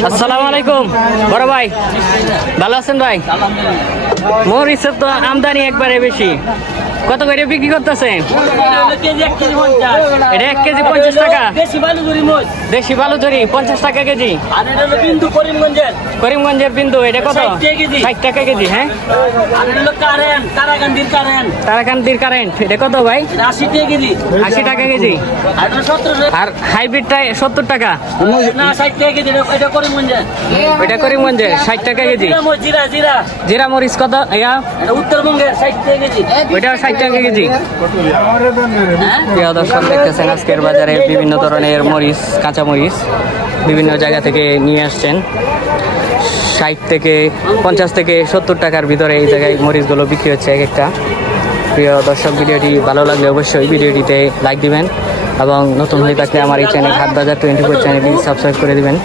আসসালামু আলাইকুম। বড় ভাই, ভালো আছেন ভাই? মোর মরিচের তো আমদানি একবারে বেশি। কত করে বিক্রি করতেছেন? এটা এক কেজি পঞ্চাশ টাকা। দেশি দেশি বালুচরি, পঞ্চাশ টাকা কেজি। করিমগঞ্জের বিন্দু, এটা কত? 60 কেজি। ষাট টাকা কেজি হ্যাঁ? তারাকান্দির কারেন্ট, এটা কত ভাই? আশি টাকা কেজি। আর হাইব্রিডটা সত্তর টাকা। এটা- এটা ষাট টাকা কেজি। জিরা মরিচ কত? ইয়া? উত্তরবঙ্গের ষাট টাকা কেজি। ওইটাও ষাট টাকা কেজি। হ্যাঁ? প্রিয় দর্শক দেখতেছেন আজকের বাজারে বিভিন্ন ধরনের মরিচ কাঁচা মরিচ বিভিন্ন জায়গা থেকে নিয়ে আসছেন। ষাট থেকে পঞ্চাশ থেকে সত্তর টাকার ভিতরে এই জায়গায় মরিচগুলো বিক্রি হচ্ছে এক একটা। প্রিয় দর্শক ভিডিওটি ভালো লাগলে অবশ্যই ভিডিওটিতে লাইক দিবেন এবং নতুন হয়ে থাকলে আমার এই চ্যানেল হাট বাজার টোয়েন্টি ফোর চ্যানেলটি সাবস্ক্রাইব করে দিবেন।